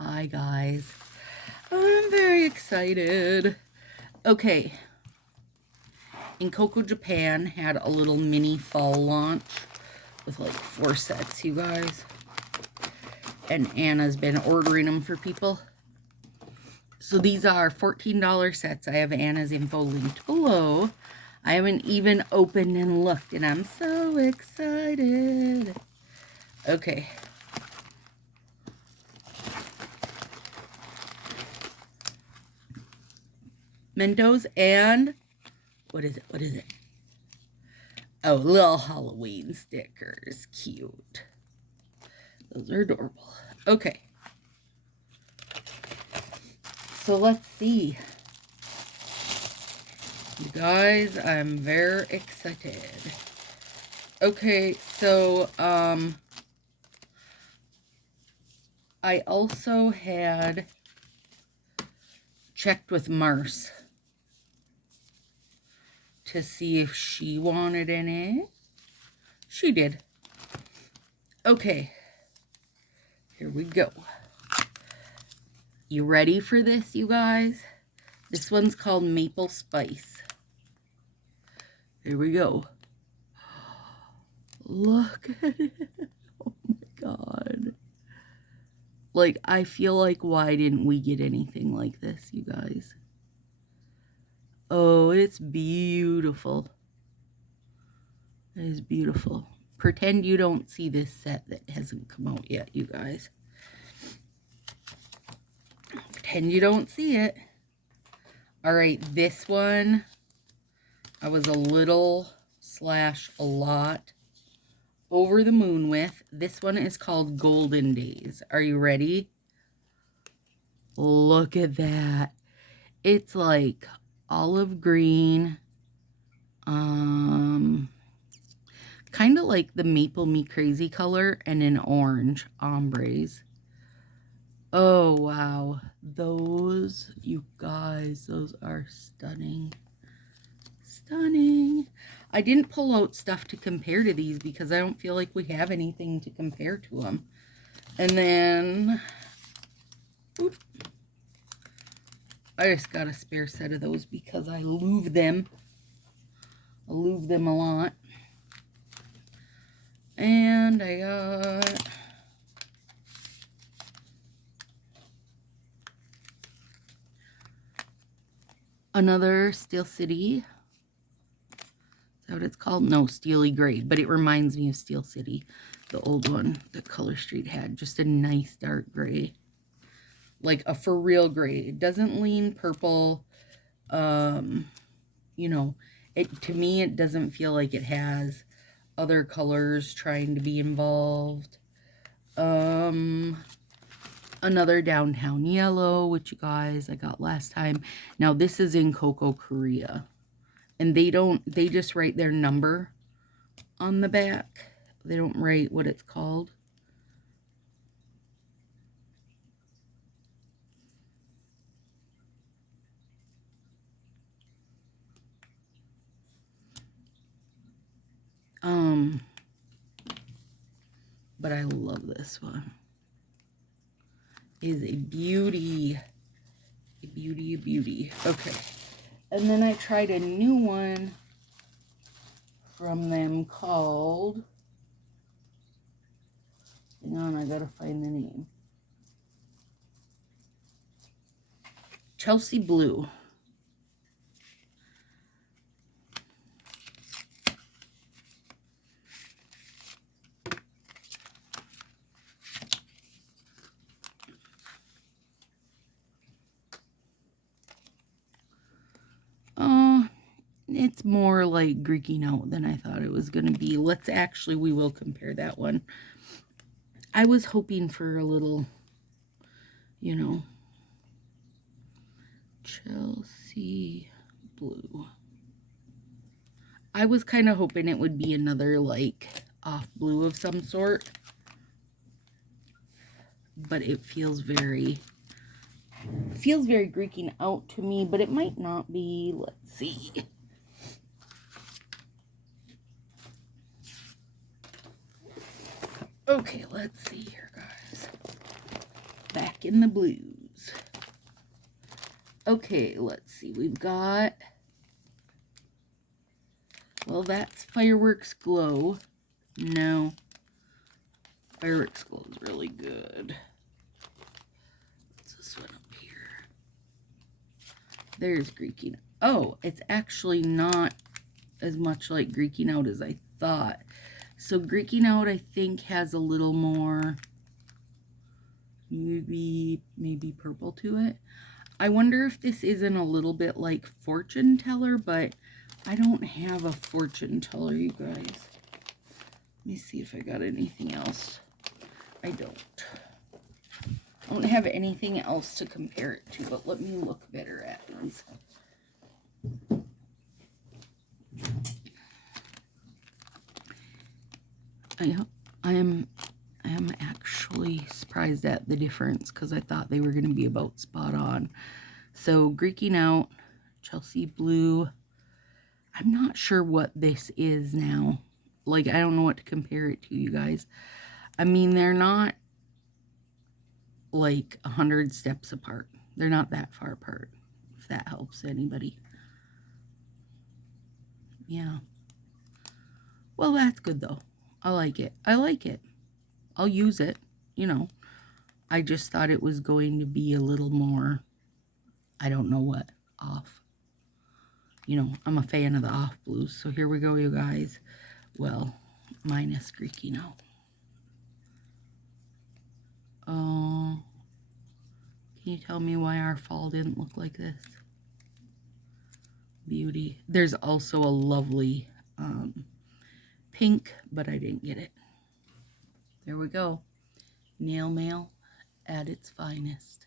Hi guys, I'm very excited. Okay, Incoco Japan had a little mini fall launch with like 4 sets, you guys. And Anna's been ordering them for people. So these are $14 sets. I have Anna's info linked below. I haven't even opened and looked, and I'm so excited. Okay. Mentos and what is it? Oh, little Halloween stickers. Cute. Those are adorable. Okay. So let's see. You guys, I'm very excited. Okay, so I also had checked with Mars to see if she wanted any. She did. Okay. Here we go. You ready for this, you guys? This one's called Maple Spice. Here we go. Look at it. Oh my God. Like, I feel like, why didn't we get anything like this, you guys? Oh, it's beautiful. It is beautiful. Pretend you don't see this set that hasn't come out yet, you guys. Pretend you don't see it. All right, this one, I was a little / a lot over the moon with. This one is called Golden Days. Are you ready? Look at that. It's like olive green, kind of like the Maple Me Crazy color, and an orange ombres. Oh, wow. Those, you guys, those are stunning. Stunning. I didn't pull out stuff to compare to these because I don't feel like we have anything to compare to them. And then, oop, I just got a spare set of those because I love them. I love them a lot. And I got another Steel City. Is that what it's called? No, Steely Gray. But it reminds me of Steel City, the old one that Color Street had. Just a nice dark gray. Like a for real gray. It doesn't lean purple. You know, to me, it doesn't feel like it has other colors trying to be involved. Another Downtown Yellow, which you guys I got last time. Now this is Incoco, Korea. And they just write their number on the back. They don't write what it's called. But I love this one. It is a beauty. A beauty, a beauty. Okay. And then I tried a new one from them called, hang on, I gotta find the name. Chelsea Blue. It's more like Greeking out than I thought it was going to be. We will compare that one. I was hoping for a little, you know, Chelsea Blue. I was kind of hoping it would be another, like, off blue of some sort. But it feels very Greeking out to me, but it might not be. Let's see. Okay, let's see here, guys. Back back in the blues. Okay, let's see. We've got, well, that's Fireworks Glow. No. Fireworks Glow is really good. What's this one up here? There's Greeking. Oh, it's actually not as much like Greeking Out as I thought. So Greeking Out, I think, has a little more, maybe purple to it. I wonder if this isn't a little bit like Fortune Teller, but I don't have a Fortune Teller, you guys. Let me see if I got anything else. I don't. I don't have anything else to compare it to, but let me look better at these. I am actually surprised at the difference because I thought they were going to be about spot on. So Greeking Out, Chelsea Blue. I'm not sure what this is now. Like, I don't know what to compare it to, you guys. I mean, they're not like 100 steps apart. They're not that far apart, if that helps anybody. Yeah. Well, that's good, though. I like it. I like it. I'll use it, you know. I just thought it was going to be a little more, I don't know what, off. You know, I'm a fan of the off blues. So here we go, you guys. Well, minus Greeking Out. Oh, can you tell me why our fall didn't look like this? Beauty. There's also a lovely pink, but I didn't get it. There we go. Nail mail at its finest.